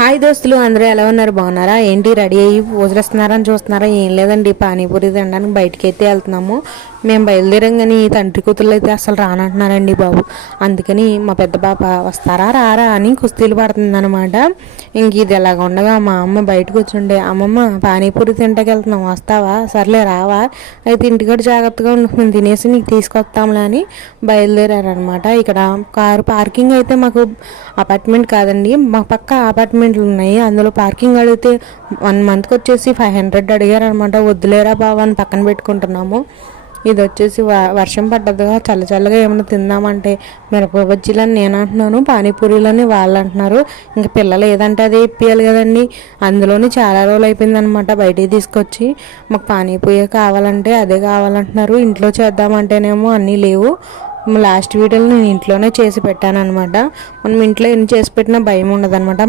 Hi దోస్తులు, అందరూ ఎలా ఉన్నారు? బాగున్నారా? ఏంటి రెడీ అయ్యి పూజలేస్తున్నారని చూస్తున్నారా? ఏం లేదండి, పానీపూరి తినడానికి బయటికి అయితే వెళ్తున్నాము. మేము బయలుదేరాం కానీ తండ్రి కూతుళ్ళు అయితే అసలు రానంటున్నారండి బాబు. అందుకని మా పెద్ద పాప వస్తారా రారా అని కుస్తీలు పడుతుందన్నమాట. ఇంక ఇది ఎలాగ ఉండగా మా అమ్మ బయటకు వచ్చుండే, అమ్మమ్మ పానీపూరి తింటాకి వెళ్తున్నాం, వస్తావా? సర్లే రావా, అయితే ఇంటికాడ జాగ్రత్తగా ఉంటుంది, తినేసి నీకు తీసుకొస్తాంలే అని బయలుదేరారనమాట. ఇక్కడ కారు పార్కింగ్ అయితే మాకు అపార్ట్మెంట్ కాదండి, మా పక్క అపార్ట్మెంట్లు ఉన్నాయి, అందులో పార్కింగ్ అడిగితే 1 మంత్కి వచ్చేసి 500 అడిగారనమాట. వద్దులేరా బాబు అని పక్కన పెట్టుకుంటున్నాము. ఇది వచ్చేసి వర్షం పడ్డదిగా చల్ల చల్లగా ఏమైనా తిందామంటే మిరప బజ్జీలని నేను అంటున్నాను, పానీపూరీలని వాళ్ళు అంటున్నారు. ఇంకా పిల్లలు ఏదంటే అదే ఇప్పియాలి కదండి. అందులోని చాలా రోజులు అయిపోయిందనమాట బయటికి తీసుకొచ్చి. మాకు పానీపూరి కావాలంటే అదే కావాలంటున్నారు. ఇంట్లో చేద్దామంటేనేమో అన్నీ లేవు. లాస్ట్ వీడియోలో నేను ఇంట్లోనే చేసి పెట్టాను అనమాట. మనం ఇంట్లో ఎన్ని చేసి పెట్టినా భయం ఉండదు అనమాట.